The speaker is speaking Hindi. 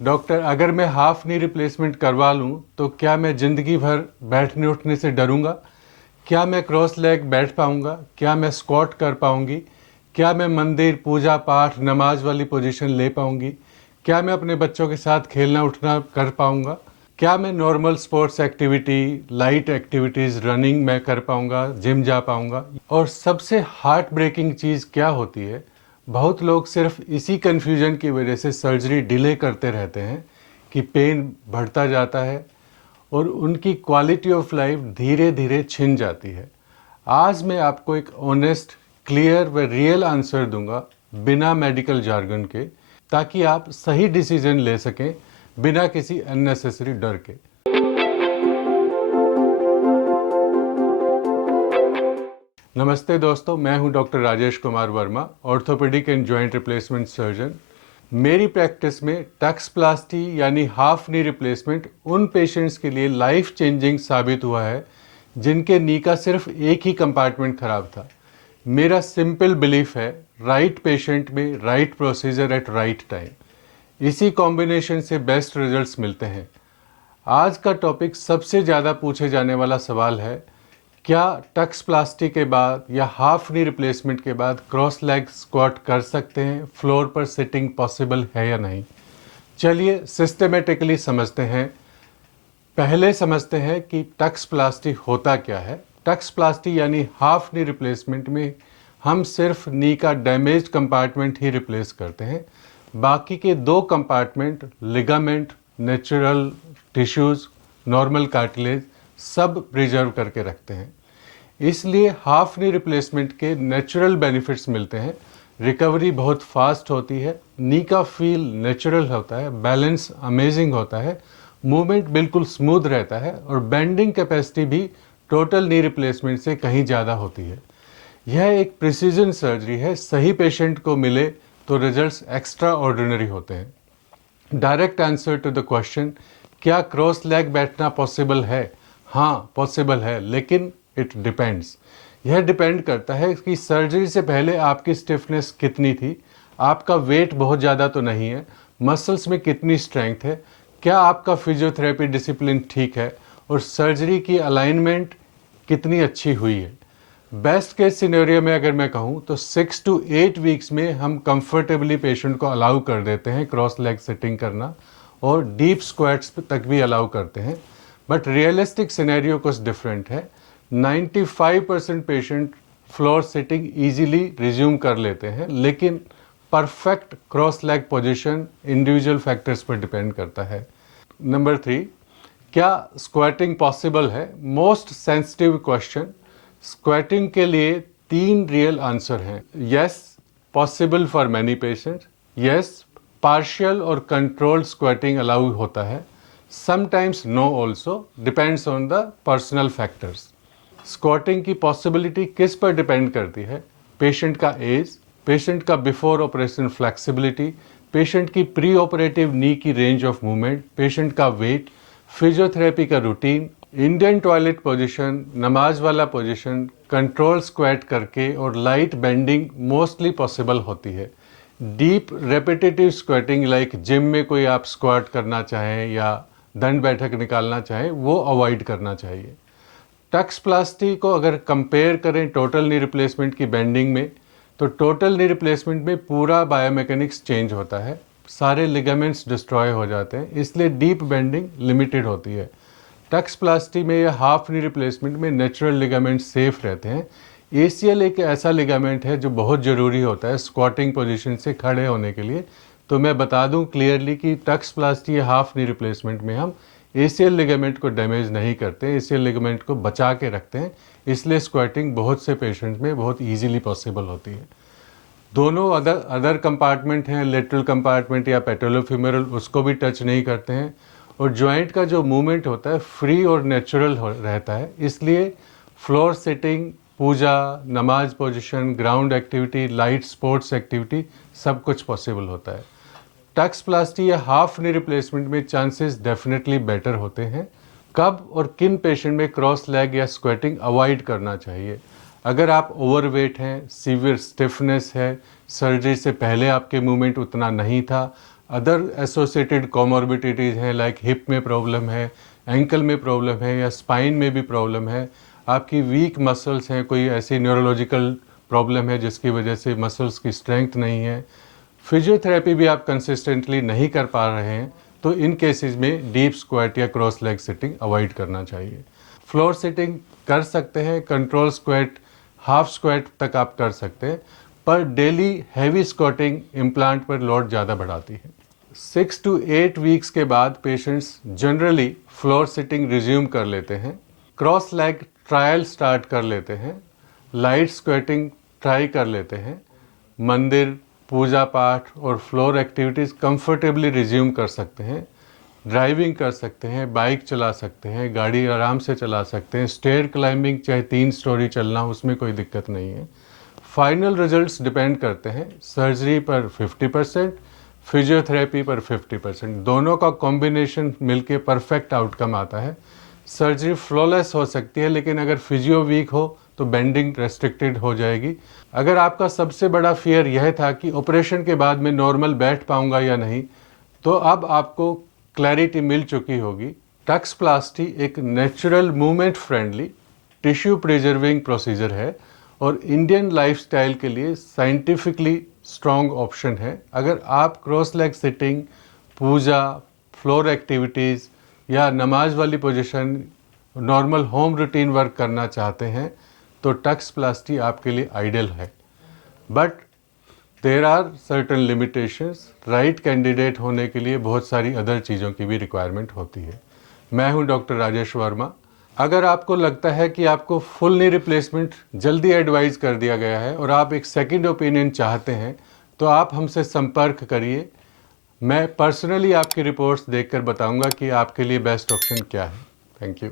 डॉक्टर, अगर मैं हाफ नी रिप्लेसमेंट करवा लूं तो क्या मैं ज़िंदगी भर बैठने उठने से डरूंगा? क्या मैं क्रॉस लेग बैठ पाऊंगा? क्या मैं स्क्वाट कर पाऊंगी? क्या मैं मंदिर, पूजा पाठ, नमाज वाली पोजीशन ले पाऊंगी? क्या मैं अपने बच्चों के साथ खेलना उठना कर पाऊंगा? क्या मैं normal sports activity, light activities, running मैं कर पाऊंगा, जिम जा पाऊंगा? और सबसे हार्ट ब्रेकिंग चीज़ क्या होती है, बहुत लोग सिर्फ इसी कन्फ्यूजन की वजह से सर्जरी डिले करते रहते हैं कि पेन बढ़ता जाता है और उनकी क्वालिटी ऑफ लाइफ धीरे धीरे छिन जाती है। आज मैं आपको एक ऑनेस्ट, क्लियर व रियल आंसर दूंगा बिना मेडिकल जार्गन के, ताकि आप सही डिसीजन ले सकें बिना किसी अननेसेसरी डर के। नमस्ते दोस्तों, मैं हूं doctor Rajesh Kumar Verma, orthopaedic and joint replacement surgeon. मेरी प्रैक्टिस में टक्सप्लास्टी यानी हाफ नी रिप्लेसमेंट उन पेशेंट्स के लिए लाइफ चेंजिंग साबित हुआ है जिनके नी का सिर्फ एक ही कंपार्टमेंट खराब था। मेरा सिंपल बिलीफ है, राइट पेशेंट में right procedure at right time. इसी कॉम्बिनेशन से बेस्ट रिजल्ट्स मिलते हैं। आज का टॉपिक सबसे ज़्यादा पूछे जाने वाला सवाल है, क्या टक्सप्लास्टी के बाद या हाफ नी रिप्लेसमेंट के बाद क्रॉस लेग स्क्वाट कर सकते हैं? फ्लोर पर सिटिंग पॉसिबल है या नहीं? चलिए सिस्टमेटिकली समझते हैं। पहले समझते हैं कि टक्सप्लास्टी होता क्या है। टक्सप्लास्टी यानी हाफ नी रिप्लेसमेंट में हम सिर्फ नी का डैमेज्ड कंपार्टमेंट ही रिप्लेस करते हैं। बाकी के दो compartment, ligament, natural tissues, normal cartilage सब प्रिजर्व करके रखते हैं। इसलिए हाफ नी रिप्लेसमेंट के नेचुरल बेनिफिट्स मिलते हैं। रिकवरी बहुत फास्ट होती है, नी का फील नेचुरल होता है, बैलेंस अमेजिंग होता है, मूवमेंट बिल्कुल स्मूथ रहता है और बेंडिंग कैपेसिटी भी टोटल नी रिप्लेसमेंट से कहीं ज़्यादा होती है। यह एक प्रिसीजन सर्जरी है। सही पेशेंट को मिले तो रिजल्ट्स एक्स्ट्रा ऑर्डिनरी होते हैं। Direct answer to the question, क्या क्रॉस लेग बैठना पॉसिबल है? हाँ, पॉसिबल है, लेकिन इट डिपेंड्स। यह डिपेंड करता है कि सर्जरी से पहले आपकी स्टिफनेस कितनी थी, आपका वेट बहुत ज़्यादा तो नहीं है, मसल्स में कितनी स्ट्रेंथ है, क्या आपका फिजियोथेरेपी डिसिप्लिन ठीक है और सर्जरी की अलाइनमेंट कितनी अच्छी हुई है। बेस्ट केस सिनेरियो में अगर मैं कहूँ तो 6 to 8 वीक्स में हम कंफर्टेबली पेशेंट को अलाउ कर देते हैं क्रॉस लेग सिटिंग करना और डीप स्क्वाट्स तक भी अलाउ करते हैं। बट रियलिस्टिक सिनेरियो कुछ डिफरेंट है। 95% patient floor sitting easily resume कर लेते हैं, लेकिन perfect cross leg position individual factors पर डिपेंड करता है। नंबर 3, क्या स्क्वाटिंग पॉसिबल है? Most sensitive question. स्क्वाटिंग के लिए 3 रियल आंसर हैं। Yes, possible for many patients. Yes, partial और कंट्रोल्ड स्क्वाटिंग अलाउ होता है। Sometimes no also, depends on the personal factors. Squatting की पॉसिबिलिटी किस पर डिपेंड करती है? पेशेंट का एज, पेशेंट का बिफोर ऑपरेशन फ्लेक्सिबिलिटी, पेशेंट की प्री ऑपरेटिव नी की रेंज ऑफ मूवमेंट, पेशेंट का वेट, फिजियोथेरेपी का रूटीन, इंडियन टॉयलेट पोजीशन, नमाज वाला पोजीशन, कंट्रोल स्क्वाट करके और लाइट बेंडिंग मोस्टली पॉसिबल होती है। Deep repetitive squatting like gym में कोई आप स्क्वाट करना चाहें या दंड बैठक निकालना चाहें, वो अवॉइड करना चाहिए। टक्सप्लास्टी को अगर कंपेयर करें टोटल नी रिप्लेसमेंट की बेंडिंग में, तो टोटल नी रिप्लेसमेंट में पूरा बायोमैकेनिक्स चेंज होता है, सारे लिगामेंट्स डिस्ट्रॉय हो जाते हैं, इसलिए डीप बेंडिंग लिमिटेड होती है। टक्सप्लास्टी में या हाफ नी रिप्लेसमेंट में नेचुरल लिगामेंट सेफ रहते हैं। एसीएल एक ऐसा लिगामेंट है जो बहुत ज़रूरी होता है स्क्वाटिंग पोजीशन से खड़े होने के लिए। तो मैं बता दूं क्लियरली कि टक्सप्लास्टी या हाफ नी रिप्लेसमेंट में हम एसीएल लिगामेंट को डैमेज नहीं करते, एसीएल लिगामेंट को बचा के रखते हैं, इसलिए स्क्वाटिंग बहुत से पेशेंट्स में बहुत ईजिली पॉसिबल होती है। दोनों अदर कंपार्टमेंट हैं, लेटरल कंपार्टमेंट या पेटोलोफिमरल, उसको भी टच नहीं करते हैं और जॉइंट का जो मूवमेंट होता है फ्री और नेचुरल रहता है, इसलिए फ्लोर सिटिंग, पूजा, नमाज position, ground activity, light sports activity सब कुछ पॉसिबल होता है। टक्सप्लास्टी या हाफ नी रिप्लेसमेंट में चांसेस डेफिनेटली बेटर होते हैं। कब और किन पेशेंट में क्रॉस लेग या स्क्वेटिंग अवॉइड करना चाहिए? अगर आप ओवरवेट हैं, सीवियर स्टिफनेस है, सर्जरी से पहले आपके मूवमेंट उतना नहीं था, अदर एसोसिएटेड कॉमॉर्बिडिटीज़ हैं, लाइक हिप में प्रॉब्लम है, एंकल में प्रॉब्लम है या स्पाइन में भी प्रॉब्लम है, आपकी वीक मसल्स हैं, कोई ऐसी न्यूरोलॉजिकल प्रॉब्लम है जिसकी वजह से मसल्स की स्ट्रेंथ नहीं है, फिजियोथेरेपी भी आप कंसिस्टेंटली नहीं कर पा रहे हैं, तो इन केसेस में डीप स्क्वाट या क्रॉस लेग सिटिंग अवॉइड करना चाहिए। फ्लोर सिटिंग कर सकते हैं, कंट्रोल स्क्वाट, हाफ स्क्वाट तक आप कर सकते हैं, पर डेली हैवी स्क्वाटिंग इम्प्लांट पर लोड ज़्यादा बढ़ाती है। 6 to 8 वीक्स के बाद patients generally floor sitting resume कर लेते हैं, क्रॉस लेग ट्रायल स्टार्ट कर लेते हैं, लाइट स्क्वेटिंग ट्राई कर लेते हैं, मंदिर, पूजा पाठ और फ्लोर एक्टिविटीज़ कंफर्टेबली रिज्यूम कर सकते हैं, ड्राइविंग कर सकते हैं, बाइक चला सकते हैं, गाड़ी आराम से चला सकते हैं, स्टेयर क्लाइंबिंग चाहे 3 स्टोरी चलना उसमें कोई दिक्कत नहीं है। फाइनल रिजल्ट्स डिपेंड करते हैं सर्जरी पर 50%, फिजियोथेरेपी पर 50%, दोनों का कॉम्बिनेशन मिलके परफेक्ट आउटकम आता है। सर्जरी फ्लॉलेस हो सकती है, लेकिन अगर फिजियो वीक हो तो बेंडिंग रेस्ट्रिक्टेड हो जाएगी। अगर आपका सबसे बड़ा फियर यह था कि ऑपरेशन के बाद मैं नॉर्मल बैठ पाऊंगा या नहीं, तो अब आपको क्लैरिटी मिल चुकी होगी। टक्सप्लास्टी एक natural movement friendly tissue preserving procedure है और इंडियन लाइफस्टाइल के लिए साइंटिफिकली स्ट्रॉन्ग ऑप्शन है। अगर आप क्रॉस लेग सिटिंग, पूजा, फ्लोर एक्टिविटीज़ या नमाज वाली position, normal home routine work करना चाहते हैं तो टक्सप्लास्टी आपके लिए आइडियल है। But there are certain limitations, right candidate होने के लिए बहुत सारी अदर चीज़ों की भी रिक्वायरमेंट होती है। मैं हूं डॉक्टर राजेश वर्मा। अगर आपको लगता है कि आपको फुल नी रिप्लेसमेंट जल्दी एडवाइस कर दिया गया है और आप एक सेकंड ओपिनियन चाहते हैं, तो आप हमसे संपर्क करिए। मैं पर्सनली आपकी रिपोर्ट्स देखकर बताऊंगा कि आपके लिए बेस्ट ऑप्शन क्या है। Thank you.